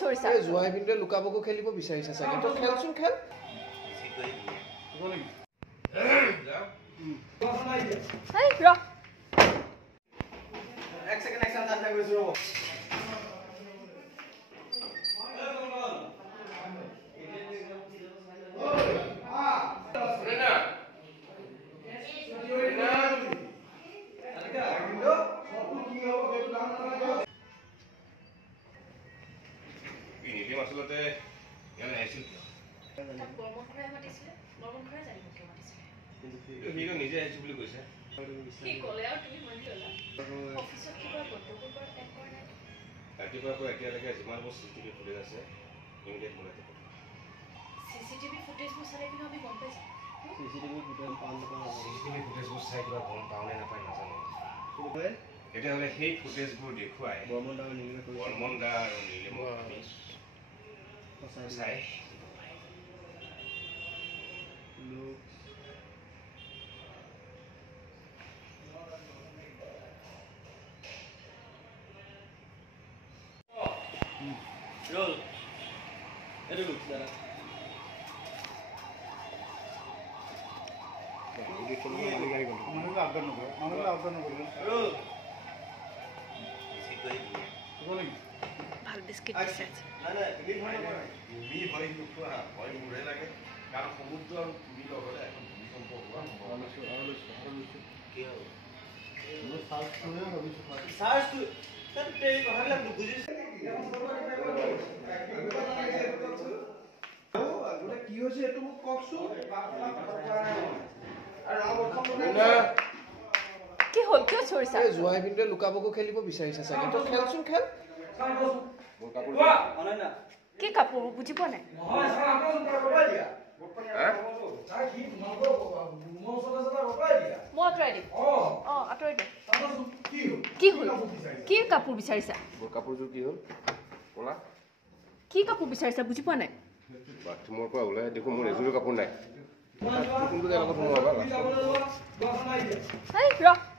চৰিছা জুৱাই ভিনদেউ লুকাবকো খেলিব বিচাৰিছে চাগে তো খেলচোন খেল হেই ৰ এক সেকেন্ড ঠাণ্ডা কৰিছো ৰব আসলতে ইয়ালে আহিছিল বৰ্মন খৰাই মাতিছিলে বৰ্মন খৰাই জানিব কিয় মাতিছিলে কিন্তু নিজে আহিছিল বুলি কৈছে কি ক'লে আৰু তুমি মানি ল'লা অফিচত কিবা গণ্ডগোল কৰা প্লেন কৰা নাই ৰাতিপুৱাৰ পৰা এতিয়ালৈকে যিমানবোৰ চিচিটিভি ফুটেজ আছে ইমিডিয়েট মোলৈ পঠাব চিচিটিভি ফুটেজবোৰ চালে কিন্তু আমি গম পাইছোঁ চিচিটিভি ফুটেজবোৰ চাই কিবা গম পাওঁ নে নাপায় নাজানো তেতিয়াহ'লে সেই ফুটেজবোৰ দেখুৱাই বৰ্মন দা আৰু নীলিমক আমি চাই Roll. Itu dulu, saudara. Roll. ভাল বিস্কিট দিছে তুমি হয় নোখোৱা হয় মোৰে লাগে কাৰণ সমুদ্ৰ আৰু তুমি লগতে এখন ভূমিকম্প হোৱা কি হ'ব কি হৈছে এইটো মোক কওকচোন কি হ'ল কিয় চৰিছা জুৱাই ভিনদেউ লুকাবকো খেলিব বিচাৰিছে চাগে তো খেলচোন খেল কি কাপোৰ বুজি পোৱা নাই মই আঁতৰাই দিম আঁতৰাই দিম কি হ'ল কি কাপোৰ বিচাৰিছা কাপোৰযোৰ কি হ'ল ক'লা কি কাপোৰ বিচাৰিছা বুজি পোৱা নাই বাথৰুমৰ পৰা ওলাই দেখোন মোৰ এযোৰ কাপোৰ নাই কোনটো লগত সোমাবা হেই ৰ